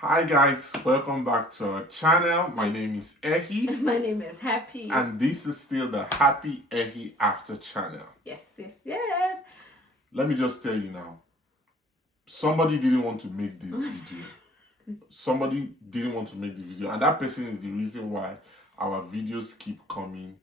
Hi guys, welcome back to our channel. My name is Ehi. My name is Happy. And this is still the Happy Ehi After channel. Yes. Let me just tell you now. Somebody didn't want to make this video. Somebody didn't want to make the video. And that person is the reason why our videos keep coming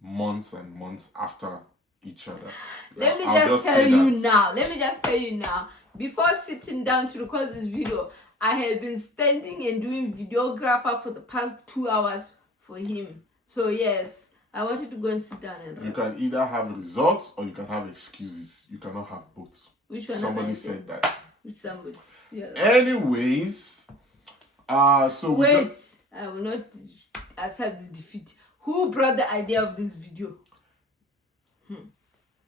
months and months after each other. Let me just tell you now. Before sitting down to record this video, I had been standing and doing videographer for the past 2 hours for him. So yes, I wanted to go and sit down and rest. You can either have results or you can have excuses. You cannot have both. Which one? Somebody said that. Which somebody? Anyways, so wait, I will not accept the defeat. Who brought the idea of this video?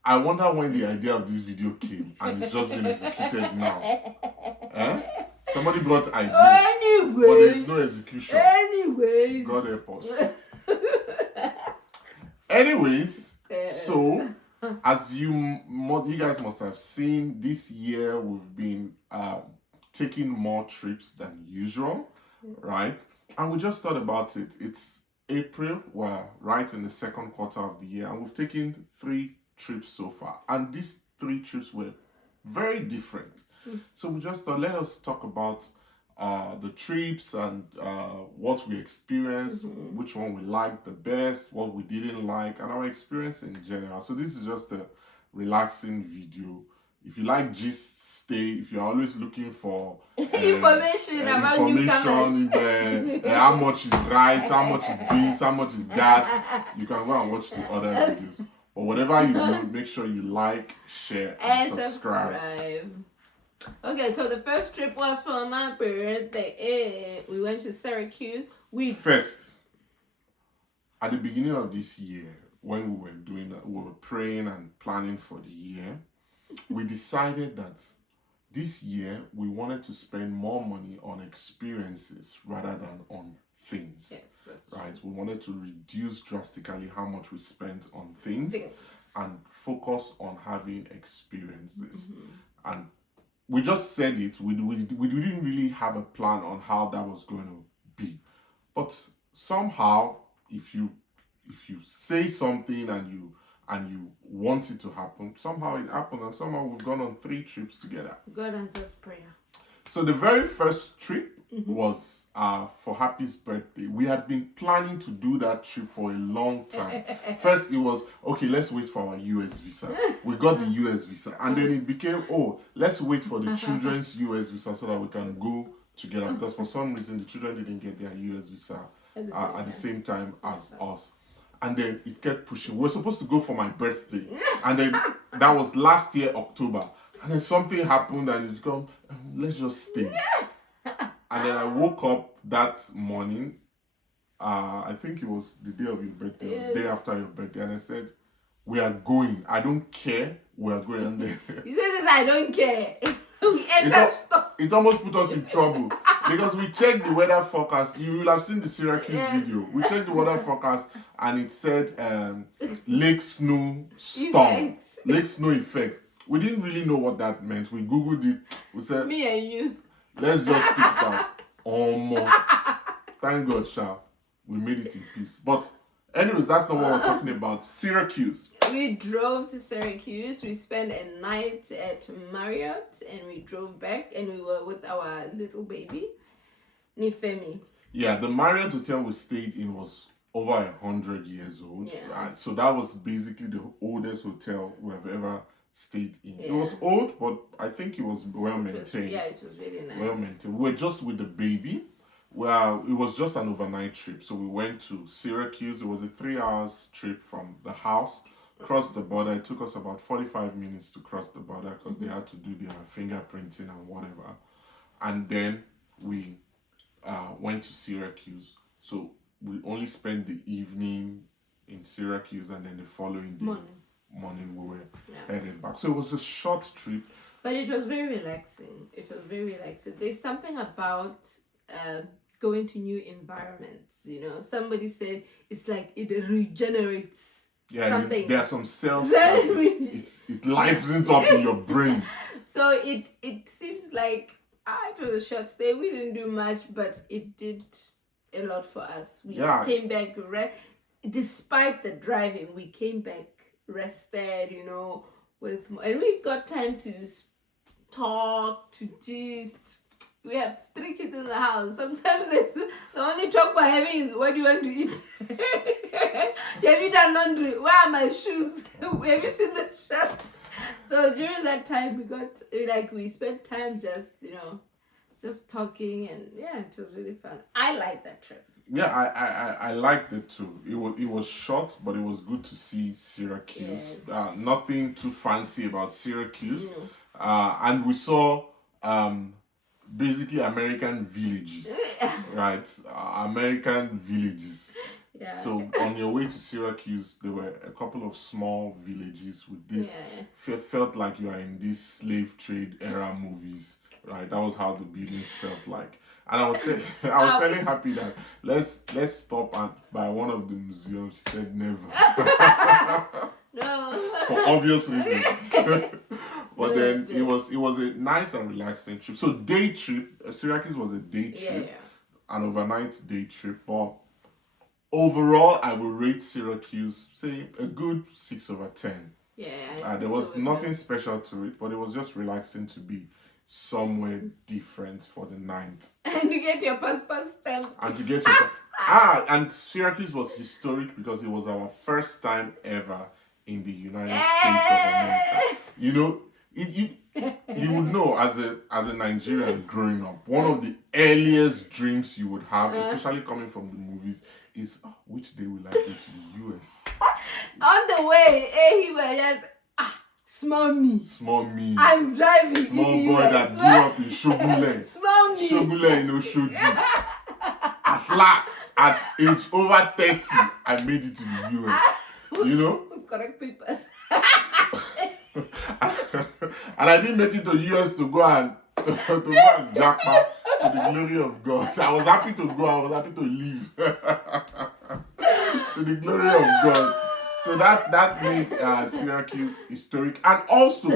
I wonder when the idea of this video came and it's just been executed now. Somebody brought idea, but there's no execution. Anyways, God help us. Anyways, so as you guys must have seen, this year we've been taking more trips than usual, right? And we just thought about it. It's April, we're right in the second quarter of the year, and we've taken 3 trips so far, and these 3 trips were very different. So we just thought, let us talk about the trips and what we experienced, which one we liked the best, what we didn't like, and our experience in general. So this is just a relaxing video. If you like gist, stay. If you're always looking for information about newcomers, how much is rice, how much is beans, how much is gas, you can go and watch the other videos. But whatever you do, make sure you like, share, and subscribe. Okay, so the first trip was for my birthday. We went to Syracuse. First, at the beginning of this year, when we were doing that, we were praying and planning for the year, we decided that this year we wanted to spend more money on experiences rather than on things. Yes, right? We wanted to reduce drastically how much we spent on things and focus on having experiences. And we just said it. We didn't really have a plan on how that was going to be. But somehow, if you say something and you want it to happen, somehow it happened, and somehow we've gone on 3 trips together. God answers prayer. So the very first trip was for Happy's birthday. We had been planning to do that trip for a long time. First it was, okay, let's wait for our US visa. We got the US visa. And then it became, let's wait for the children's US visa so that we can go together. Because for some reason, the children didn't get their US visa at the same time as us. And then it kept pushing. We were supposed to go for my birthday. And then that was last year, October. And then something happened and it's gone, let's just stay. And then I woke up that morning, I think it was the day of your birthday, or the day after your birthday, and I said, we are going. I don't care. We are going. And then you said this, I don't care. It almost put us in trouble because we checked the weather forecast. You will have seen the Syracuse video. We checked the weather forecast and it said lake snow storm, lake snow effect. We didn't really know what that meant. We googled it. We said, me and you, let's just stick down. Thank God, Sha. We made it in peace. But anyways, that's not what we're talking about. Syracuse. We drove to Syracuse. We spent a night at Marriott and we drove back and we were with our little baby, Nifemi. Yeah, the Marriott hotel we stayed in was over 100 years old. Yeah. So that was basically the oldest hotel we have ever stayed in. Yeah. It was old, but I think it was well maintained. It was really nice. Well maintained. We were just with the baby. Well, it was just an overnight trip. So we went to Syracuse. It was a 3 hours trip from the house. Crossed the border. It took us about 45 minutes to cross the border because they had to do their fingerprinting and whatever. And then we went to Syracuse. So we only spent the evening in Syracuse, and then the following day morning we were headed back. So it was a short trip. But it was very relaxing. There's something about going to new environments, Somebody said it's like it regenerates. Yeah, there are some cells that it livens up in your brain. So it seems like It was a short stay. We didn't do much, but it did a lot for us. We came back despite the driving. We came back rested, and we got time to talk, to gist. We have 3 kids in the house. Sometimes the only talk we're having is, what do you want to eat? Have you done laundry? Where are my shoes? Have you seen this shirt? So during that time, we spent time just talking, and it was really fun. I liked that trip. Yeah, I liked it too. It was short, but it was good to see Syracuse. Yes. Nothing too fancy about Syracuse. And we saw basically American villages, right? American villages. Yeah. So on your way to Syracuse, there were a couple of small villages with this. Felt like you are in these slave trade era movies, right? That was how the buildings felt like. And I was fairly happy that let's stop by one of the museums. She said never. No. For obvious reasons. But then it was a nice and relaxing trip. So day trip, Syracuse was a day trip, an overnight day trip. But overall, I will rate Syracuse, say, a good 6/10. Yeah. There was nothing special to it, but it was just relaxing to be somewhere different for the night. And to get your passport stamped. And Syracuse was historic because it was our first time ever in the United States of America. You would know as a Nigerian growing up, one of the earliest dreams you would have, especially coming from the movies, is which day will I go to the US? On the way, he was just small me. I'm driving. Small boy that grew up in Shogule. Small me. Shogule in Oshodi. At last, at age over 30, I made it to the US. Correct papers. And I didn't make it to the US to go and jackpot to the glory of God. I was happy to go. I was happy to leave. To the glory of God. So that made Syracuse historic. And also,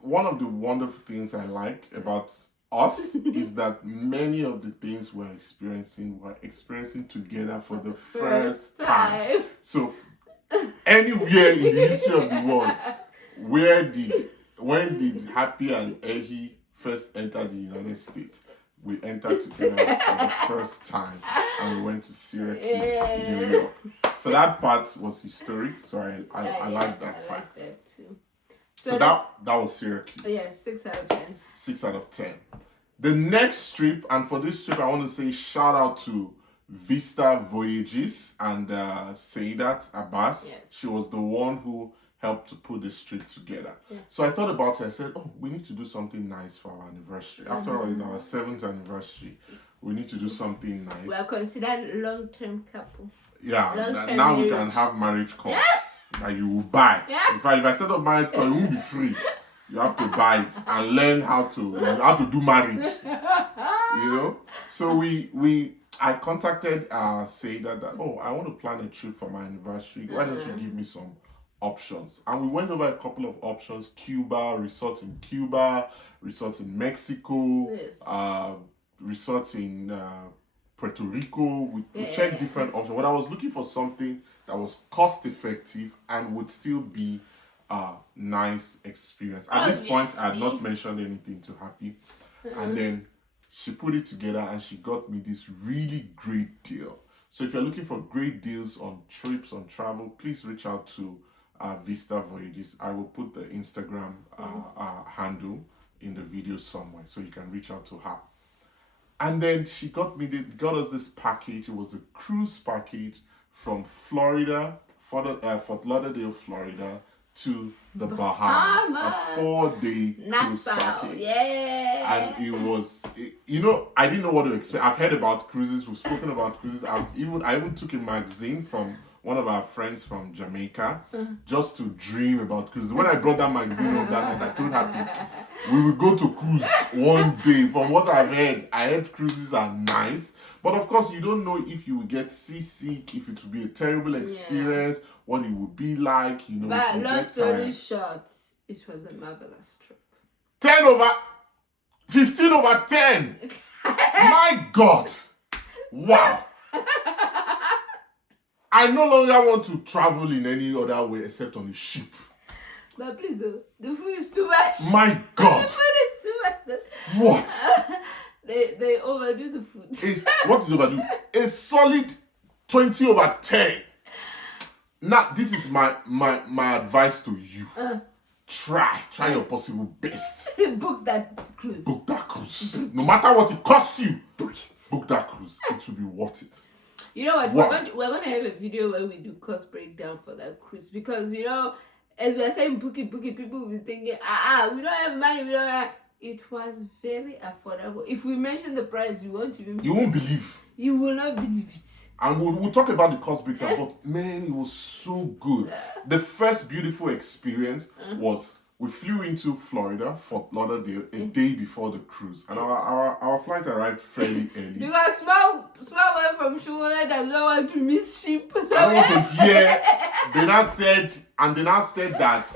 one of the wonderful things I like about us is that many of the things we're experiencing together for the first time. So anywhere in the history of the world, when did Happy and Ehi first enter the United States? We entered together for the first time, and we went to Syracuse, New York. So that part was historic. So I like that fact. I like that too. So that was Syracuse. Yes, 6 out of 10. 6 out of 10. The next trip, and for this trip, I want to say shout out to Vista Voyages and Saidat Abbas. Yes. She was the one who helped to put this trip together. Yeah. So I thought about it. I said, we need to do something nice for our anniversary. After all, it's our 7th anniversary. We need to do something nice. We are considered a long-term couple. Yeah, now we can have marriage costs that you will buy. Yeah. In fact, if I set up marriage costs, it won't be free. You have to buy it and learn how to do marriage. So I contacted Saida that I want to plan a trip for my anniversary. Why don't you give me some options? And we went over a couple of options: resort in Cuba, resort in Mexico, resort in Puerto Rico. We checked different options. But I was looking for something that was cost effective and would still be a nice experience. At this point, I had not mentioned anything to Happy. And then she put it together and she got me this really great deal. So if you're looking for great deals on trips, on travel, please reach out to Vista Voyages. I will put the Instagram handle in the video somewhere so you can reach out to her. And then she got us this package. It was a cruise package from Florida, Fort Lauderdale, Florida, to the Bahamas. A 4-day cruise package. Yeah. And it was, I didn't know what to expect. I've heard about cruises. We've spoken about cruises. I even took a magazine from one of our friends from Jamaica just to dream about cruises. When I brought that magazine home that night, I told Happy, we will go to cruise one day. From what I've heard, I heard cruises are nice. But of course, you don't know if you will get seasick, if it will be a terrible experience, what it will be like, But long story short, it was a marvelous trip. 10 over. 15 over 10. My God. Wow. I no longer want to travel in any other way except on a ship. But please, the food is too much. My God. The food is too much. What? They overdo the food. What is overdo? A solid 20 over 10. Now, this is my advice to you. Try your possible best. Book that cruise. Book that cruise. No matter what it costs you, book that cruise. It will be worth it. You know what? Wow. We're going to have a video where we do cost breakdown for that cruise. Because, you know, as we're saying book it, people will be thinking, we don't have money, we don't have... It was very affordable. If we mention the price, you won't believe. You will not believe it. And we'll talk about the cost breakdown, but man, it was so good. The first beautiful experience was we flew into Florida, Fort Lauderdale, a day before the cruise, and our flight arrived fairly early. Because small boy from Shula does not want to miss ship. I don't want to hear. They now said that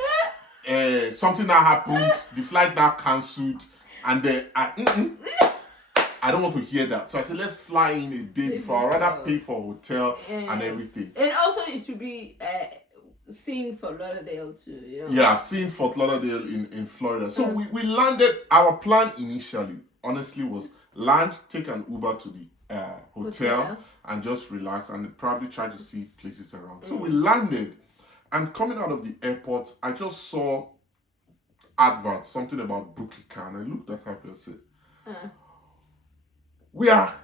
something that happened, the flight now cancelled, and then I don't want to hear that. So I said, let's fly in a day before. I'd rather pay for a hotel and everything. And also it should be seeing Fort Lauderdale too. You know? Yeah, I've seen Fort Lauderdale in Florida. So we landed. Our plan initially, honestly, was land, take an Uber to the hotel and just relax and probably try to see places around. So we landed, and coming out of the airport, I just saw adverts, something about book a car, and I looked at her and said, we are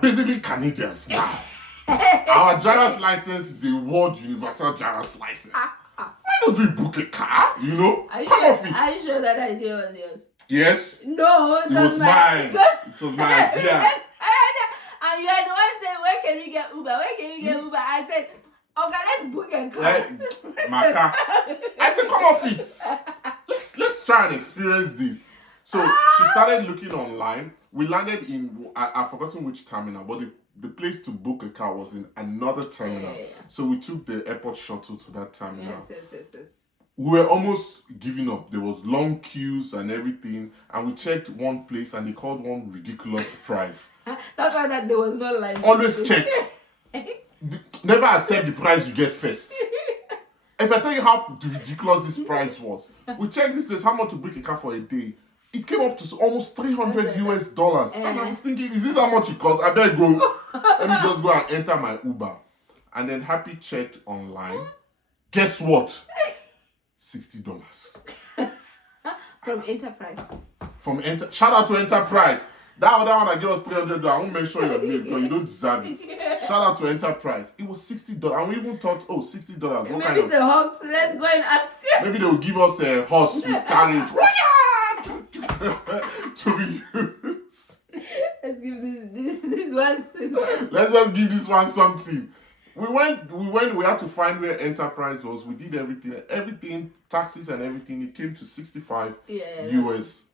basically Canadians now. Our driver's license is a world universal driver's license. Why don't we book a car? You know? Come off it. Are you sure that idea was yours? Yes. No, it was mine. It was my idea. And you are the one saying, where can we get Uber? I said, okay, let's book a car. My car. I said, come off it. Let's try and experience this. So she started looking online. We landed in, I've forgotten which terminal, but the place to book a car was in another terminal. Yeah. So we took the airport shuttle to that terminal. Yes. We were almost giving up. There was long queues and everything. And we checked one place and they called one ridiculous price. That's why there was no line. Always check. Never accept the price you get first. If I tell you how ridiculous this price was, we checked this place, how much to book a car for a day. It came up to almost $300 US. And I was thinking, is this how much it costs? I better go. Let me just go and enter my Uber. And then Happy checked online. Guess what? $60. From Enterprise. Shout out to Enterprise. That other one that gave us $300, I won't make sure you're made because you don't deserve it. Shout out to Enterprise. It was $60. And we even thought, $60. What maybe kind of... the horse. Let's go and ask. Maybe they will give us a horse with carriage. to be used. Let's give this one. Let's just give this one something. We had to find where Enterprise was. We did everything, taxes and everything. It came to $65 US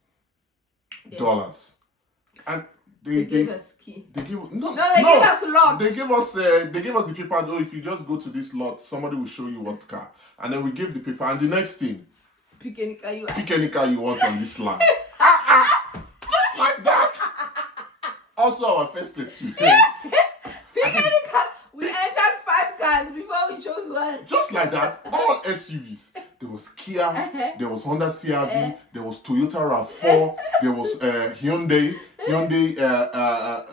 dollars. And they gave us key. They gave us lot. They gave us the paper. Oh, if you just go to this lot, somebody will show you what car. And then we gave the paper. And the next thing, pick any car you want on this land. Just like that. Also our first experience. Yes. Pick any car. We entered 5 cars before we chose one. Just like that, all SUVs. There was Kia, there was Honda CR-V, there was Toyota RAV4, there was Hyundai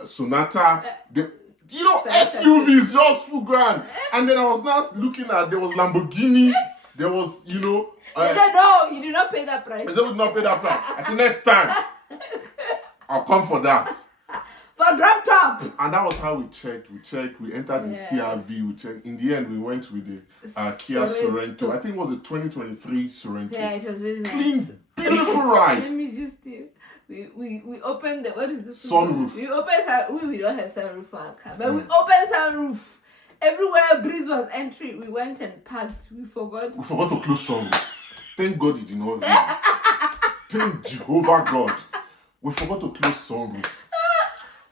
Sonata. SUVs just full grand. And then I was now looking at, there was Lamborghini, there was, He said, no, you did not pay that price. I said, we did not pay that price. I said, next time, I'll come for that. For drop top. And that was how we checked. We entered the CR-V. We checked. In the end, we went with the Kia Sorento. I think it was a 2023 Sorento. Yeah, it was really nice. Clean, beautiful ride. Let me just we opened the, what is this? Sunroof. We opened we don't have sunroof for our car, but we opened sunroof. Everywhere breeze was entering, we went and parked. We forgot to close sunroof. Thank God it did not rain. Thank Jehovah God. We forgot to close sunroof.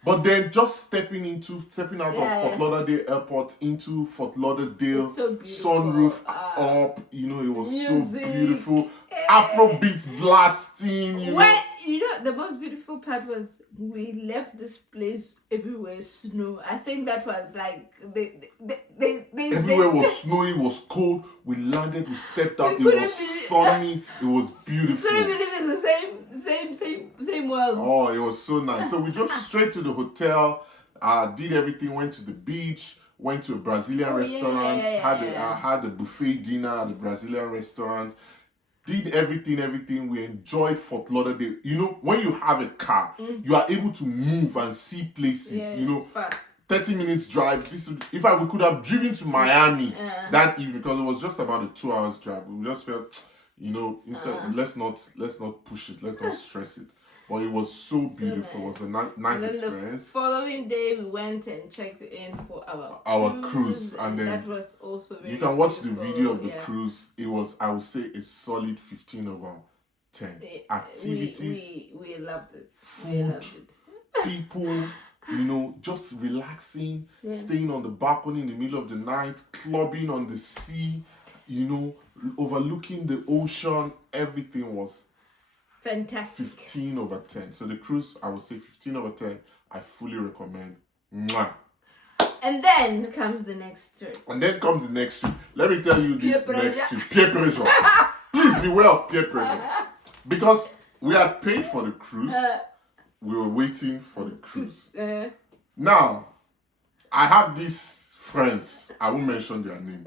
But then just stepping out of Fort Lauderdale Airport into Fort Lauderdale, sunroof up, it was music. So beautiful. Afrobeats blasting, When, the most beautiful part was we left this place everywhere snow. I think that was like they everywhere was snowy, it was cold. We landed, we stepped out, it was sunny, it was beautiful. Couldn't believe it's the same world. Oh, it was so nice. So we drove straight to the hotel, did everything, went to the beach, went to a Brazilian restaurant, had a buffet dinner at the Brazilian restaurant. Did everything. We enjoyed Fort Lauderdale. You know, when you have a car, you are able to move and see places. Yes, you know, fast. 30 minutes drive. We could have driven to Miami that evening, because it was just about a 2 hours drive. We just felt, you know, instead let's not push it. Let's not stress it. But it was so beautiful. Nice. It was a nice experience. The following day, we went and checked in for our cruise, and then that was also very. You can watch beautiful. the video of the cruise. It was, I would say, a solid 15 over 10. Activities, we loved it. Food, we loved it. People, you know, just relaxing, staying on the balcony in the middle of the night, clubbing on the sea, you know, overlooking the ocean. Everything was fantastic. 15 over 10. So the cruise, I would say 15 over 10. I fully recommend. Mwah. And then comes the next trip. Let me tell you this next trip. Peer pressure. Please beware of peer pressure. Because we had paid for the cruise. We were waiting for the cruise. Now, I have these friends. I won't mention their name.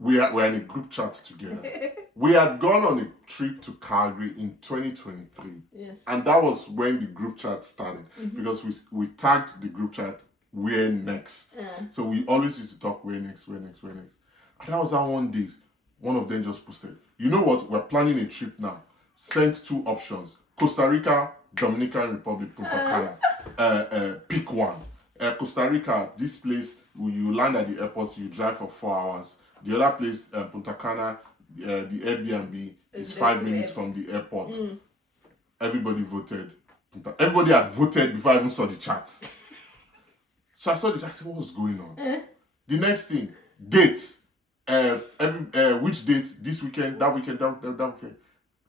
We're in a group chat together. We had gone on a trip to Calgary in 2023. Yes. And that was when the group chat started. Because we tagged the group chat, where next. So we always used to talk, where next. And that was how one day, one of them just posted, you know what, we're planning a trip now. Sent 2 options. Costa Rica, Dominican Republic, Punta Cana. Pick one. Costa Rica, this place, you land at the airport, you drive for 4 hours. The other place, Punta Cana, the Airbnb is 5 minutes from the airport. Everybody voted. Everybody had voted before I even saw the chat. So I saw the chat, I said, what's going on? The next thing, dates. Which dates? This weekend, that weekend, that weekend.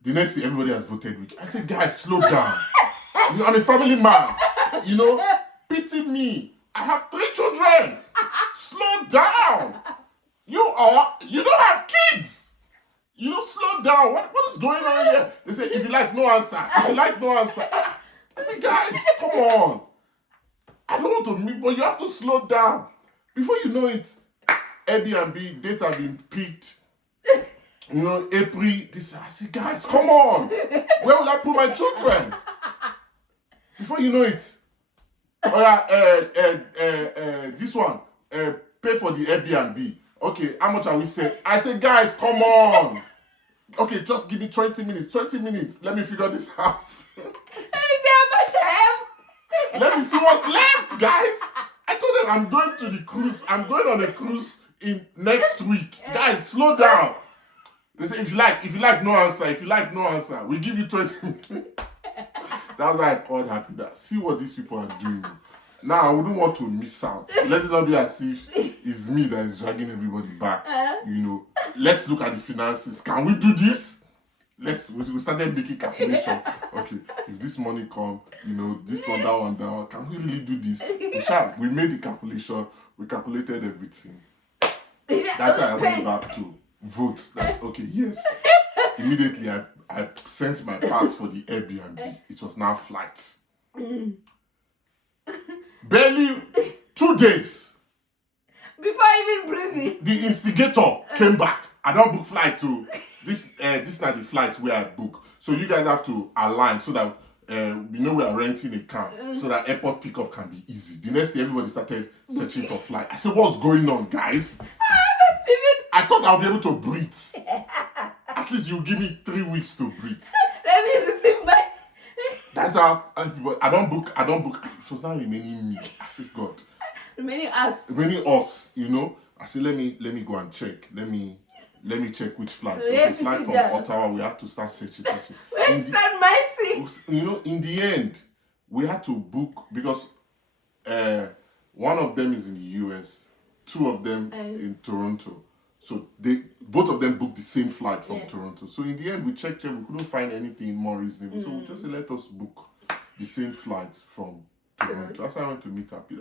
The next thing, everybody has voted weekend. I said, guys, slow down. I'm a family man. You know, pity me. I have 3 children. Slow down. You don't have kids. You know, slow down. What is going on here? They say, if you like, no answer. I said, guys, come on. I don't want to meet, but you have to slow down. Before you know it, Airbnb dates have been picked. You know, April. I said, guys, come on. Where will I put my children? Before you know it, this one, pay for the Airbnb. Okay, how much are we saying? I said, guys, come on. Okay, just give me 20 minutes. 20 minutes. Let me figure this out. Let me see how much I have. Let me see what's left, guys. I told them I'm going to the cruise. I'm going on a cruise in next week. Guys, slow down. They say, if you like no answer, we give you 20 minutes. That's why I called Happy Dad. See what these people are doing. Now, I wouldn't want to miss out. Let it not be as if it's me that is dragging everybody back. You know, let's look at the finances. Can we do this? We started making calculation. Okay, if this money come, you know, this one, that one, can we really do this? We made the calculation. We calculated everything. That's why I went back to vote that, okay, yes. Immediately, I sent my parts for the Airbnb. It was now flights. Barely 2 days. Before even breathing. The instigator came back. I don't book flight to this not the flight where I book. So you guys have to align so that we know we are renting a car so that airport pickup can be easy. The next day everybody started searching for flight. I said, what's going on, guys? I thought I'll be able to breathe. At least you give me 3 weeks to breathe. Let me receive my. That's how I don't book. It was now remaining me. I said, God. Remaining us, you know. I said, let me go and check. Let me check which flight. So the flight from Ottawa, we had to start searching. Where's that my seat? You know, in the end, we had to book because one of them is in the US, 2 of them in Toronto. So both of them booked the same flight from Yes. Toronto. So in the end, we checked we couldn't find anything more reasonable. So we just said, let us book the same flight from Toronto. That's why I went to meet up.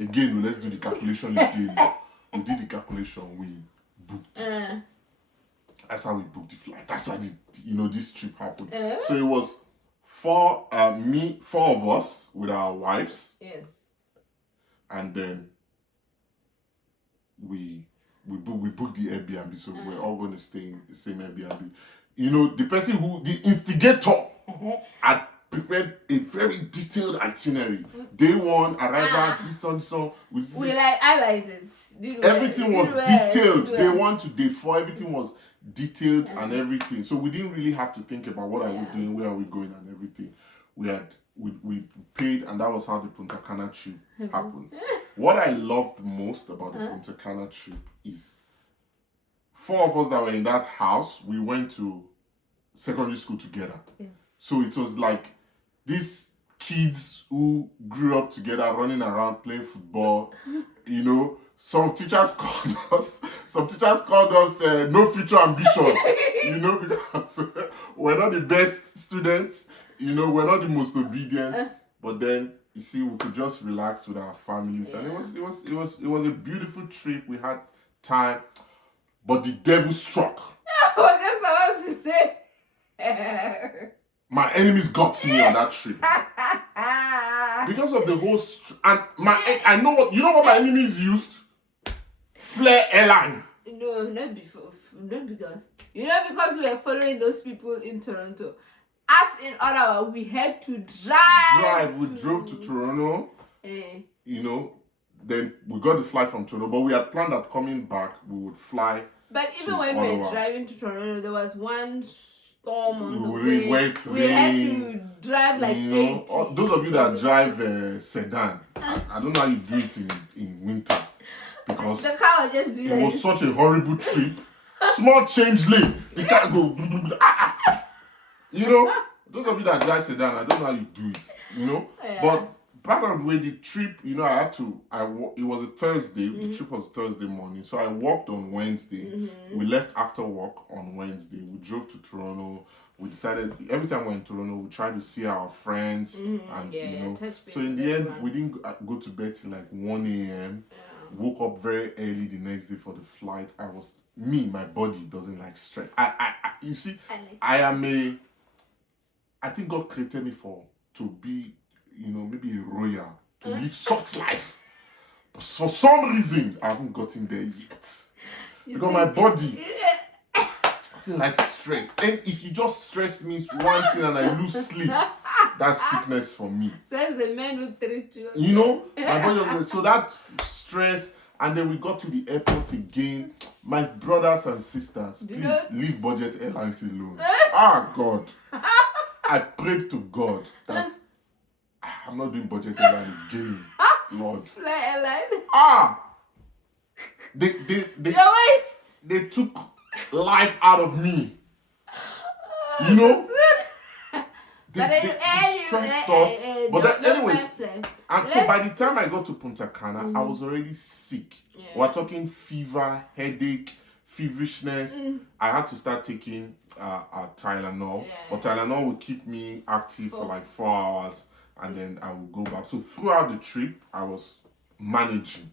Again, let's do the calculation again. We did the calculation. We booked it. That's how we booked the flight. That's how this trip happened. So it was four of us with our wives. Yes. And then we booked the Airbnb, so we were all going to stay in the same Airbnb. The instigator had prepared a very detailed itinerary. Day one, arrival, this one. I liked it. Everything was detailed. Day 1 to day 4, everything was detailed and everything. So we didn't really have to think about what are we doing, where are we going, and everything. We paid, and that was how the Punta Cana trip happened. What I loved most about the Punta Cana trip is 4 of us that were in that house, we went to secondary school together. Yes. So it was like these kids who grew up together, running around playing football. Some teachers called us no future ambition. Because we're not the best students. We're not the most obedient. But then you see, we could just relax with our families, and it was a beautiful trip. We had time, but the devil struck. I was just about to say. My enemies got me on that trip because of the whole. I know what my enemies used. Flair Airline. No, not because we were following those people in Toronto. Us in Ottawa, we had to drive. We drove to Toronto. Then we got the flight from Toronto, but we had planned that coming back we would fly. But even when Ottawa. we were driving to Toronto, there was one storm on the Really way. We had to drive like 80. Those of you that drive sedan, I don't know how you do it in winter, because the car was just doing it was such a horrible trip. Small change lane, the car go. Those of you that drive sedan, I don't know how you do it. But part of the way the trip, it was a Thursday. The trip was Thursday morning, so I walked on Wednesday. We left after work on Wednesday. We drove to Toronto. We decided every time we're in Toronto, we try to see our friends, and so in the end, we didn't go to bed till like 1 a.m. Woke up very early the next day for the flight. My body doesn't like stress. You see, I think God created me to be, maybe a royal, to live soft life. But for some reason, I haven't gotten there yet. Because my body doesn't like stress. And if you just stress me one thing and I lose sleep, that's sickness for me. Says the man with 3 children. My body was so that stress. And then we got to the airport again. My brothers and sisters, please leave budget airlines alone. God. I prayed to God that I'm not doing budget airline again, Lord. Fly airline. Your waist. They took life out of me. They stressed us. But anyways, and so by the time I got to Punta Cana, I was already sick. Yeah. We're talking fever, headache, feverishness. I had to start taking Tylenol. Yeah. But Tylenol would keep me active for like 4 hours, and then I would go back. So throughout the trip, I was managing.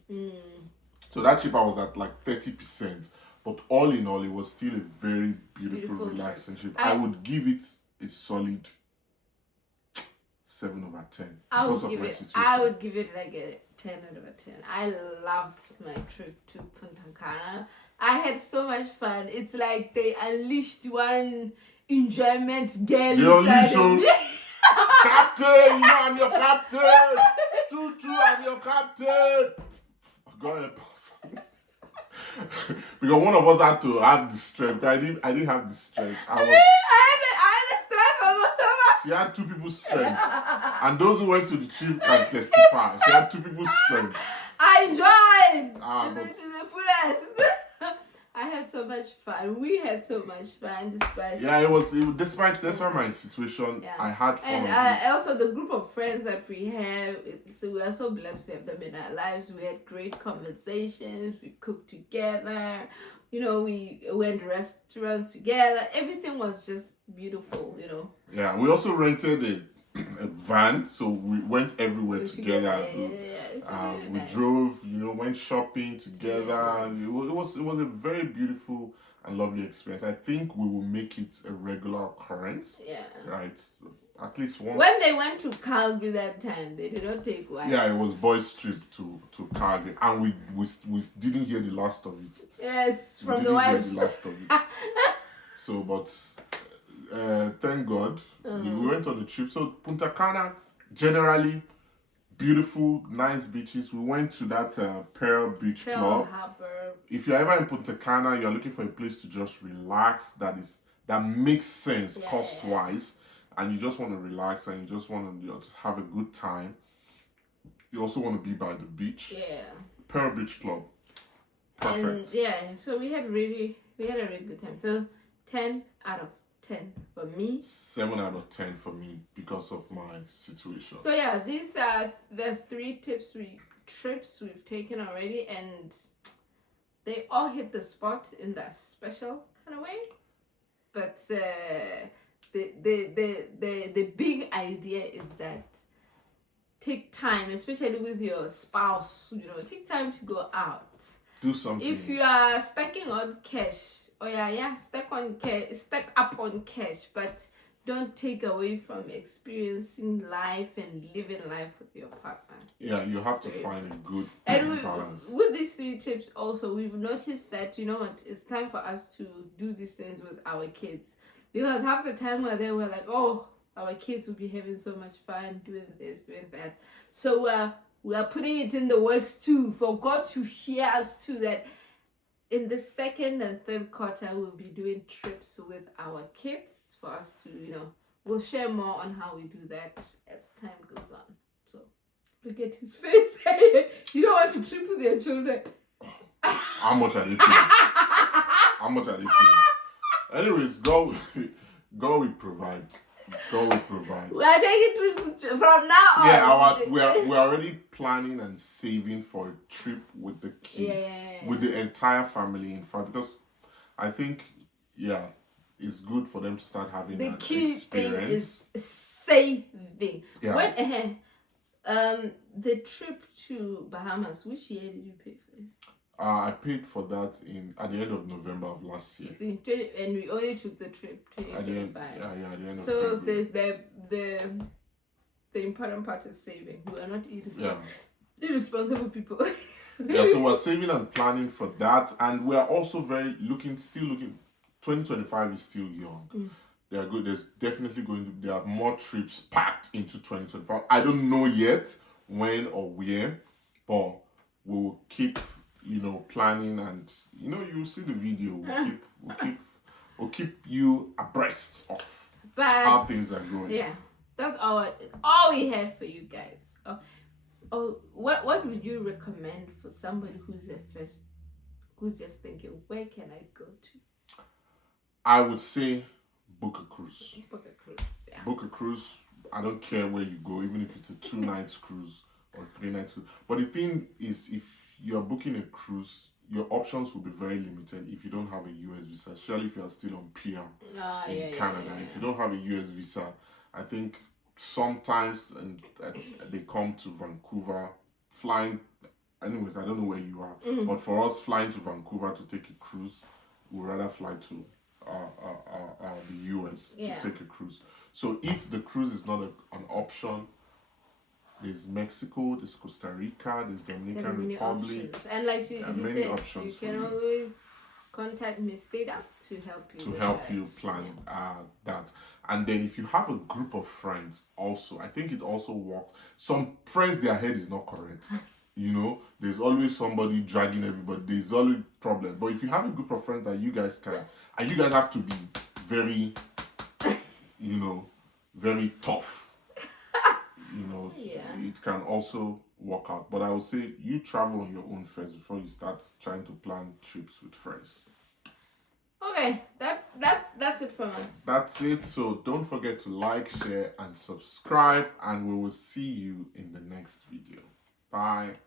So that trip I was at like 30%. But all in all, it was still a very beautiful relaxing trip. I would give it a solid 7/10 because of my situation. I would give it like a 10/10. I loved my trip to Punta Cana. I had so much fun. It's like they unleashed one enjoyment girl inside of me. Captain, I'm your captain. Choo, I'm your captain. Go ahead, boss. Because one of us had to have the strength. I didn't have the strength. I had the strength of both of us. She had 2 people's strength. And those who went to the trip can testify. She had 2 people's strength. I enjoyed to the fullest. I had so much fun. We had so much fun despite. Yeah, it was despite my situation. Yeah. I had fun. And also the group of friends that we have. So we are so blessed to have them in our lives. We had great conversations. We cooked together. You know, we went to restaurants together. Everything was just beautiful, you know. Yeah, we also rented a van, so we went everywhere together. We Nice. drove, you know, went shopping together. It was a very beautiful and lovely experience. I think we will make it a regular occurrence. Yeah. Right. At least once. When they went to Calgary that time, they did not take wives. Yeah, it was boys' trip to Calgary, and we didn't hear the last of it. Yes, from the we didn't wives. hear the last of it. So, but thank God we went on the trip. So Punta Cana, generally beautiful, nice beaches. We went to that Pearl Beach Club. Harbor. If you're ever in Punta Cana, you're looking for a place to just relax. That makes sense cost wise. And you just want to relax and you just want to just have a good time. You also want to be by the beach. Yeah. Pearl Beach Club. Perfect. And so we had a really good time. So 10 out of 10 for me. 7 out of 10 for me because of my situation. So yeah, these are the 3 trips we've taken already, and they all hit the spot in that special kind of way. But the big idea is that take time, especially with your spouse, you know, take time to go out. Do something. If you are stacking on cash, stack up on cash, but don't take away from experiencing life and living life with your partner. Yeah, you have to find a good balance. With these 3 tips also, we've noticed that, you know what, it's time for us to do these things with our kids. Because half the time we're there, we're like, oh, our kids will be having so much fun doing this, doing that. So we are putting it in the works too, for God to hear us too, that in the 2nd and 3rd quarter, we'll be doing trips with our kids for us to, you know, we'll share more on how we do that as time goes on. So look at his face. You don't want to trip with your children. How much are they paying? How much are they paying? Anyways, God will provide. God will provide. We are taking trips from now on. Yeah, we're already planning and saving for a trip with the kids, with the entire family, in fact, because I think, it's good for them to start having the that key experience. Thing is saving. Yeah. When the trip to Bahamas, which year did you pay for it? I paid for that at the end of November of last year. You see, and we only took the trip 2025. At the end of so February. the important part is saving. We are not irresponsible people. So we're saving and planning for that, and we are also still looking. 2025 is still young. They are good. There's definitely there are more trips packed into 2025. I don't know yet when or where, but we'll keep, you know, planning, and you know, you'll see the video. We'll keep you abreast of how things are going. Yeah, that's all we have for you guys. What would you recommend for somebody who's just thinking, where can I go to? I would say book a cruise. Book a cruise. Yeah. Book a cruise. I don't care where you go, even if it's a 2 nights cruise or 3 nights cruise. But the thing is, if you're booking a cruise, your options will be very limited if you don't have a US visa, especially if you are still on PR in Canada. If you don't have a US visa, I think sometimes they come to Vancouver flying. Anyways, I don't know where you are, but for us, flying to Vancouver to take a cruise, we'd rather fly to the US to take a cruise. So if the cruise is not an option, there's Mexico, there's Costa Rica, there's Dominican Republic. Options. And like you said, you can always contact Miss Seda to help you plan that. And then if you have a group of friends also, I think it also works. Some friends, their head is not correct. You know, there's always somebody dragging everybody. There's always problem. But if you have a group of friends that you guys can, and you guys have to be very, you know, very tough. You know, it can also work out. But I would say you travel on your own first before you start trying to plan trips with friends. Okay, that's it from us. That's it. So don't forget to like, share, and subscribe, and we will see you in the next video. Bye.